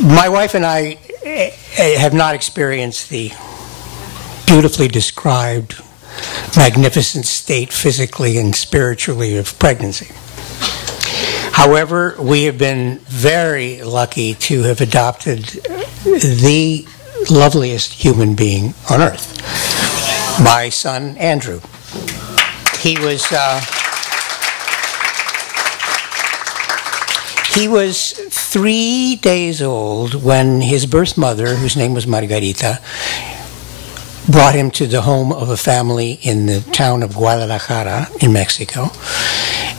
my wife and I have not experienced the beautifully described magnificent state physically and spiritually of pregnancy. However, we have been very lucky to have adopted the loveliest human being on earth, my son Andrew. He was 3 days old when his birth mother, whose name was Margarita, brought him to the home of a family in the town of Guadalajara in Mexico,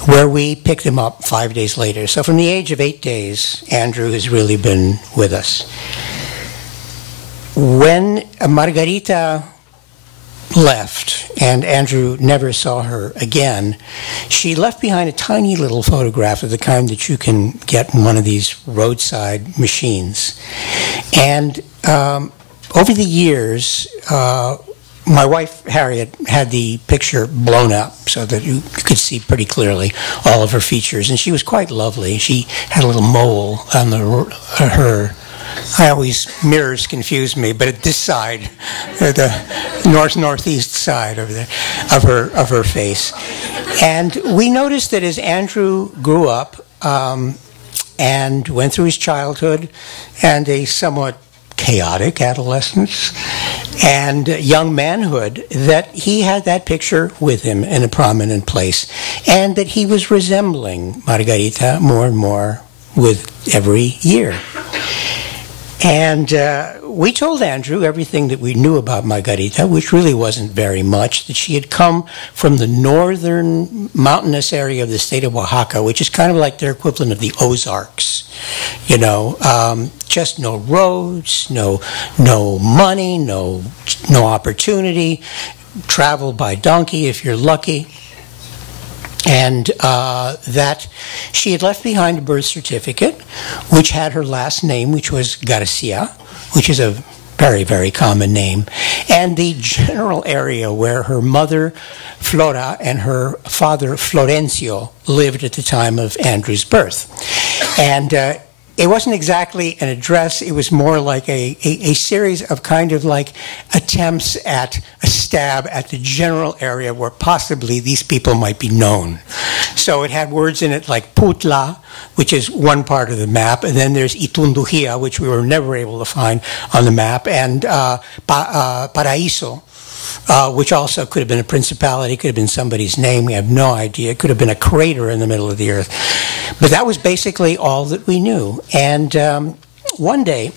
where we picked him up 5 days later. So from the age of 8 days, Andrew has really been with us. When Margarita left and Andrew never saw her again, she left behind a tiny little photograph of the kind that you can get in one of these roadside machines. And over the years, my wife, Harriet, had the picture blown up so that you could see pretty clearly all of her features. And she was quite lovely. She had a little mole on her. Mirrors confuse me, but at this side, the northeast side of her face. And we noticed that as Andrew grew up and went through his childhood and a somewhat chaotic adolescence and young manhood, that he had that picture with him in a prominent place, and that he was resembling Margarita more and more with every year. And we told Andrew everything that we knew about Margarita, which really wasn't very much, that she had come from the northern mountainous area of the state of Oaxaca, which is kind of like their equivalent of the Ozarks. You know, just no roads, no money, no opportunity, travel by donkey if you're lucky. And that she had left behind a birth certificate, which had her last name, which was Garcia, which is a very, very common name, and the general area where her mother, Flora, and her father, Florencio, lived at the time of Andrew's birth. And it wasn't exactly an address. It was more like a series of kind of like attempts at a stab at the general area where possibly these people might be known. So it had words in it like Putla, which is one part of the map, and then there's Itundujia, which we were never able to find on the map, and Paraíso, which also could have been a principality, could have been somebody's name. We have no idea. It could have been a crater in the middle of the earth. But that was basically all that we knew. And one day,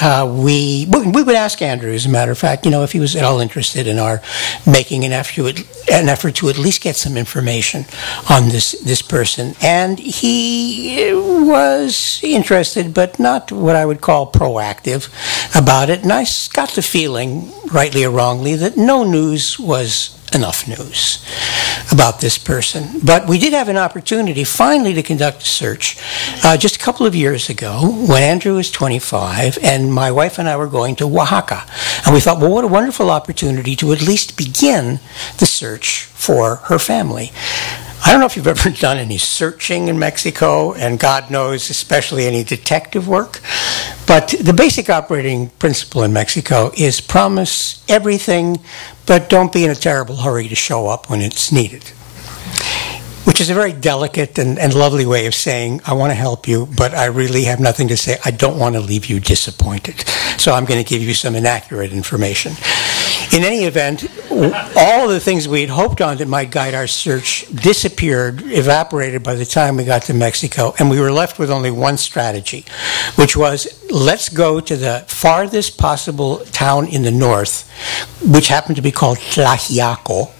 we would ask Andrew, as a matter of fact, if he was at all interested in our making an effort to at least get some information on this person. And he was interested, but not what I would call proactive about it. And I got the feeling, rightly or wrongly, that no news was enough news about this person. But we did have an opportunity finally to conduct a search just a couple of years ago when Andrew was 25 and my wife and I were going to Oaxaca. And we thought, well, what a wonderful opportunity to at least begin the search for her family. I don't know if you've ever done any searching in Mexico, and God knows, especially any detective work, but the basic operating principle in Mexico is promise everything, but don't be in a terrible hurry to show up when it's needed. Which is a very delicate and lovely way of saying, I want to help you, but I really have nothing to say. I don't want to leave you disappointed. So I'm going to give you some inaccurate information. In any event, all the things we had hoped on that might guide our search disappeared, evaporated by the time we got to Mexico, and we were left with only one strategy, which was, let's go to the farthest possible town in the north, which happened to be called Tlaxiaco,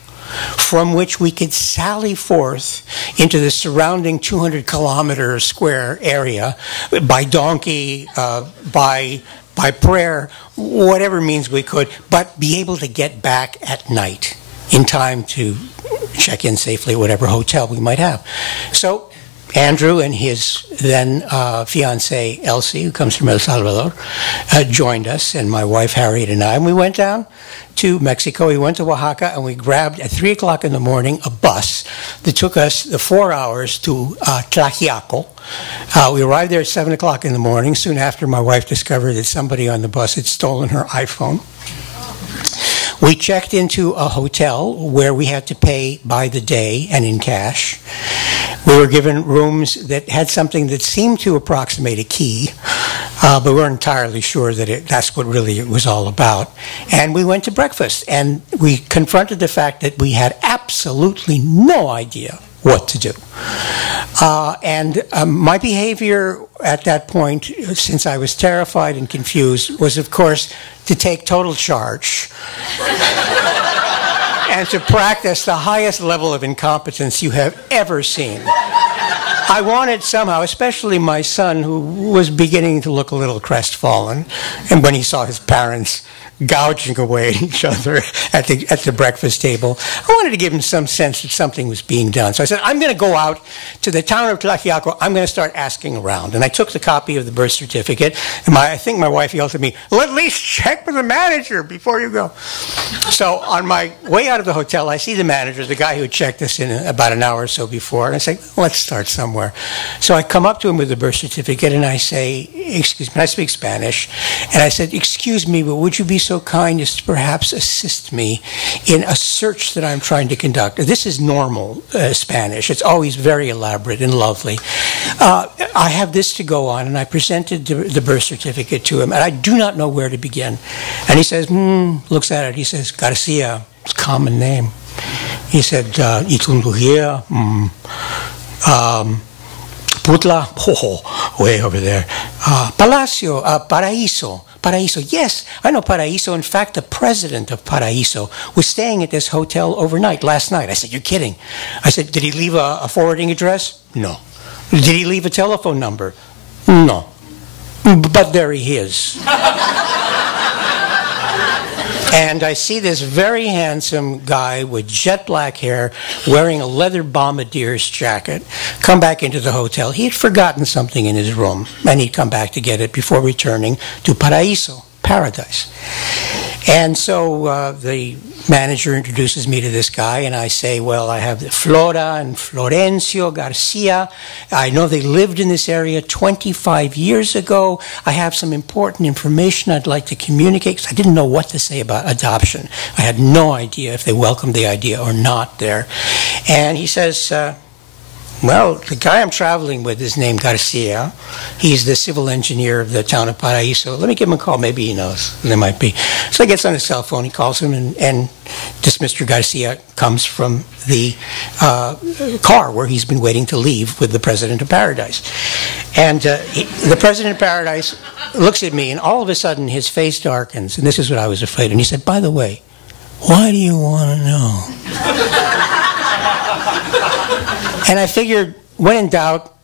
from which we could sally forth into the surrounding 200-kilometer square area by donkey, by prayer, whatever means we could, but be able to get back at night in time to check in safely at whatever hotel we might have. So Andrew and his then fiancée, Elsie, who comes from El Salvador, joined us, and my wife, Harriet, and I. And we went down to Mexico. We went to Oaxaca, and we grabbed, at 3 o'clock in the morning, a bus that took us the 4 hours to Tlaxiaco. We arrived there at 7 o'clock in the morning, soon after my wife discovered that somebody on the bus had stolen her iPhone. We checked into a hotel where we had to pay by the day and in cash. We were given rooms that had something that seemed to approximate a key, but we weren't entirely sure that that's what really it was all about. And we went to breakfast, and we confronted the fact that we had absolutely no idea what to do. My behavior at that point, since I was terrified and confused, was, of course, to take total charge and to practice the highest level of incompetence you have ever seen. I wanted somehow, especially my son, who was beginning to look a little crestfallen, and when he saw his parents gouging away at each other at the breakfast table, I wanted to give him some sense that something was being done. So I said, I'm going to go out to the town of Tlaxiaco. I'm going to start asking around. And I took the copy of the birth certificate, and I think my wife yelled at me, well, at least check with the manager before you go. So on my way out of the hotel, I see the manager, the guy who had checked us in about an hour or so before, and I say, let's start somewhere. So I come up to him with the birth certificate, and I say, excuse me, I speak Spanish, and I said, excuse me, but would you be so kind as to perhaps assist me in a search that I'm trying to conduct? This is normal Spanish. It's always very elaborate and lovely. I have this to go on, and I presented the birth certificate to him, and I do not know where to begin. And he says, looks at it, he says, Garcia, it's a common name. He said, Itunduhia, Putla, way over there. Palacio, Paraíso. Paraíso. Yes, I know Paraíso. In fact, the president of Paraíso was staying at this hotel overnight last night. I said, you're kidding. I said, did he leave a forwarding address? No. Did he leave a telephone number? No. But there he is. And I see this very handsome guy with jet black hair wearing a leather bombardier's jacket come back into the hotel. He had forgotten something in his room, and he'd come back to get it before returning to Paraíso, paradise. And so the manager introduces me to this guy, and I say, well, I have Flora and Florencio Garcia. I know they lived in this area 25 years ago. I have some important information I'd like to communicate, because I didn't know what to say about adoption. I had no idea if they welcomed the idea or not there. And he says, well, the guy I'm traveling with is named Garcia. He's the civil engineer of the town of Paraíso. Let me give him a call. Maybe he knows. There might be. So he gets on his cell phone. He calls him, and this Mr. Garcia comes from the car where he's been waiting to leave with the president of Paradise. And the president of Paradise looks at me, and all of a sudden his face darkens. And this is what I was afraid of. And he said, by the way, why do you want to know? And I figured, when in doubt,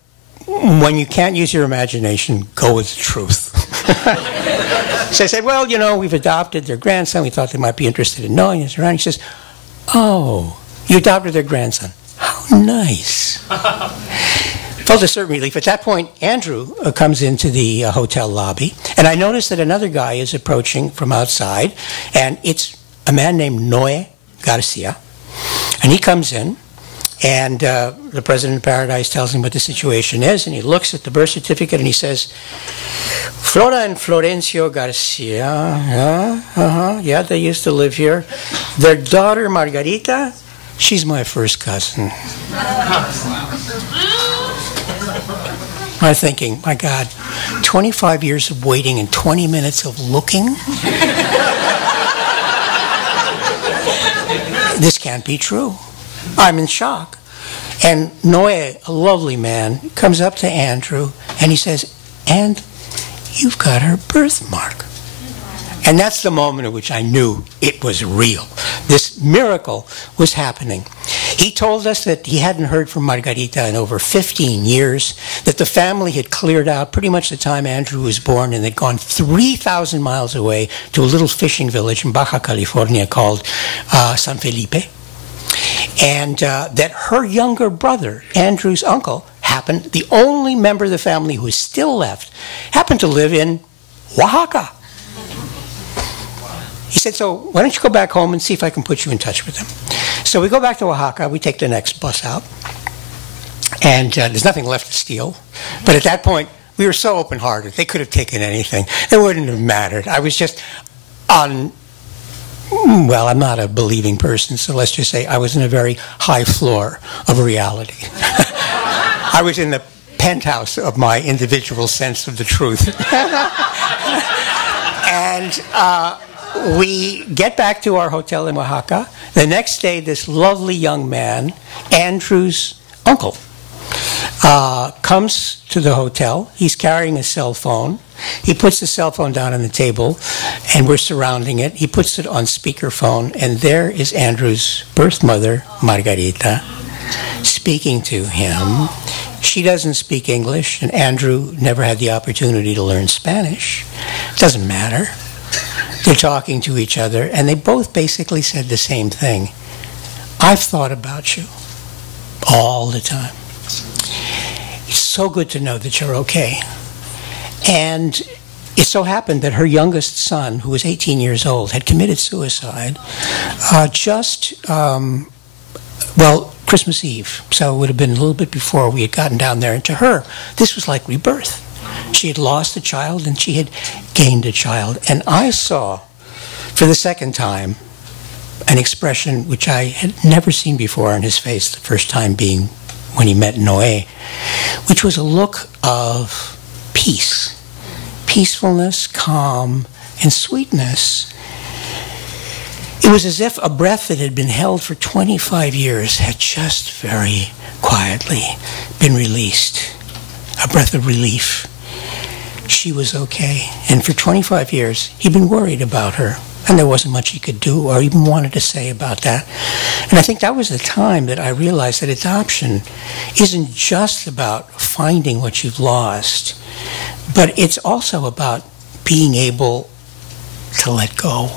when you can't use your imagination, go with the truth. So I said, well, you know, we've adopted their grandson. We thought they might be interested in knowing us around. He says, oh, you adopted their grandson. How nice. Felt a certain relief. At that point, Andrew comes into the hotel lobby, and I noticed that another guy is approaching from outside, and it's a man named Noé Garcia. And he comes in, and the president of Paradise tells him what the situation is, and he looks at the birth certificate and he says, Flora and Florencio Garcia, yeah, they used to live here. Their daughter, Margarita, she's my first cousin. I'm thinking, my God, 25 years of waiting and 20 minutes of looking? This can't be true. I'm in shock. And Noé, a lovely man, comes up to Andrew and he says, and you've got her birthmark. And that's the moment at which I knew it was real. This miracle was happening. He told us that he hadn't heard from Margarita in over 15 years, that the family had cleared out pretty much the time Andrew was born, and they'd gone 3,000 miles away to a little fishing village in Baja California called San Felipe. And that her younger brother, Andrew's uncle, happened, the only member of the family who is still left, happened to live in Oaxaca. He said, so why don't you go back home and see if I can put you in touch with them. So we go back to Oaxaca, we take the next bus out, and there's nothing left to steal. But at that point, we were so open-hearted, they could have taken anything. It wouldn't have mattered. I was just on, well, I'm not a believing person, so let's just say I was in a very high floor of reality. I was in the penthouse of my individual sense of the truth. And we get back to our hotel in Oaxaca. The next day, this lovely young man, Andrew's uncle, comes to the hotel. He's carrying a cell phone. He puts the cell phone down on the table, and we're surrounding it. He puts it on speakerphone, and there is Andrew's birth mother, Margarita, speaking to him. She doesn't speak English, and Andrew never had the opportunity to learn Spanish. Doesn't matter. They're talking to each other, and they both basically said the same thing. I've thought about you all the time. It's so good to know that you're okay. And it so happened that her youngest son, who was 18 years old, had committed suicide Christmas Eve. So it would have been a little bit before we had gotten down there. And to her, this was like rebirth. She had lost a child and she had gained a child. And I saw, for the second time, an expression which I had never seen before on his face, the first time being when he met Noé, which was a look of peace, peacefulness, calm, and sweetness. It was as if a breath that had been held for 25 years had just very quietly been released, a breath of relief. She was okay. And for 25 years, he'd been worried about her, and there wasn't much he could do or even wanted to say about that. And I think that was the time that I realized that adoption isn't just about finding what you've lost, but it's also about being able to let go.